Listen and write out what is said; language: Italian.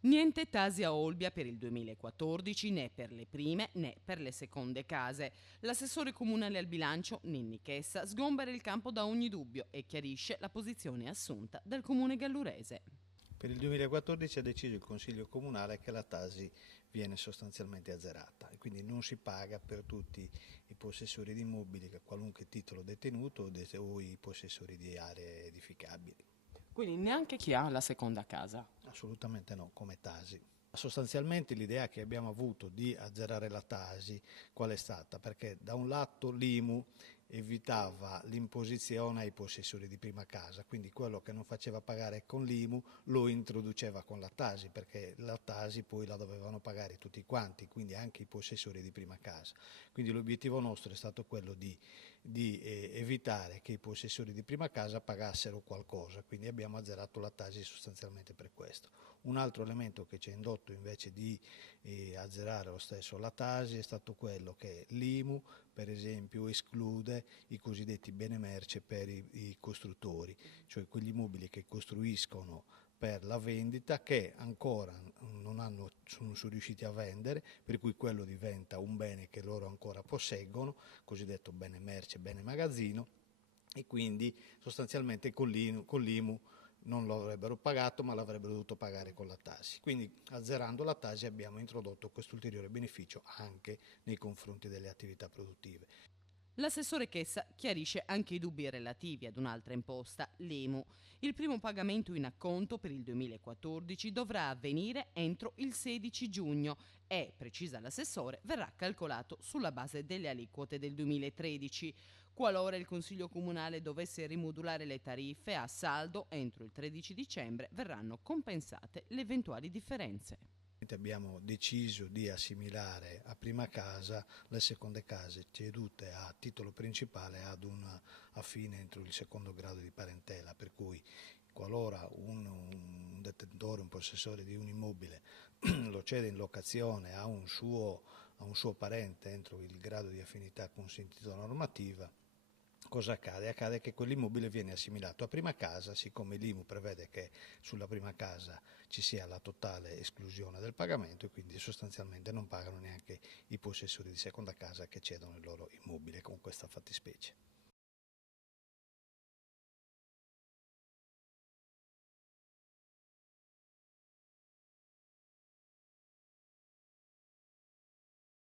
Niente tasi a Olbia per il 2014 né per le prime né per le seconde case. L'assessore comunale al bilancio, Ninni Chessa, sgombera il campo da ogni dubbio e chiarisce la posizione assunta dal comune gallurese. Per il 2014 ha deciso il Consiglio Comunale che la Tasi viene sostanzialmente azzerata e quindi non si paga per tutti i possessori di immobili a qualunque titolo detenuto o i possessori di aree edificabili. Quindi neanche chi ha la seconda casa. Assolutamente no, come Tasi. Sostanzialmente l'idea che abbiamo avuto di azzerare la Tasi qual è stata? Perché da un lato l'IMU evitava l'imposizione ai possessori di prima casa, quindi quello che non faceva pagare con l'IMU lo introduceva con la Tasi, perché la Tasi poi la dovevano pagare tutti quanti, quindi anche i possessori di prima casa. Quindi l'obiettivo nostro è stato quello di evitare che i possessori di prima casa pagassero qualcosa, quindi abbiamo azzerato la Tasi sostanzialmente per questo. Un altro elemento che ci ha indotto invece di azzerare lo stesso la Tasi è stato quello che l'IMU per esempio esclude i cosiddetti benemerce per i costruttori, cioè quegli immobili che costruiscono per la vendita che ancora non sono riusciti a vendere, per cui quello diventa un bene che loro ancora posseggono, cosiddetto bene merce, bene magazzino, e quindi sostanzialmente con l'IMU non lo avrebbero pagato ma l'avrebbero dovuto pagare con la Tasi. Quindi azzerando la Tasi abbiamo introdotto questo ulteriore beneficio anche nei confronti delle attività produttive. L'assessore Chessa chiarisce anche i dubbi relativi ad un'altra imposta, l'EMU. Il primo pagamento in acconto per il 2014 dovrà avvenire entro il 16 giugno e, precisa l'assessore, verrà calcolato sulla base delle aliquote del 2013. Qualora il Consiglio Comunale dovesse rimodulare le tariffe a saldo entro il 13 dicembre, verranno compensate le eventuali differenze. Abbiamo deciso di assimilare a prima casa le seconde case cedute a titolo principale ad un affine entro il secondo grado di parentela, per cui qualora un detentore, un possessore di un immobile lo cede in locazione a un suo parente entro il grado di affinità consentito dalla normativa, cosa accade? Accade che quell'immobile viene assimilato a prima casa, siccome l'IMU prevede che sulla prima casa ci sia la totale esclusione del pagamento e quindi sostanzialmente non pagano neanche i possessori di seconda casa che cedono il loro immobile con questa fattispecie.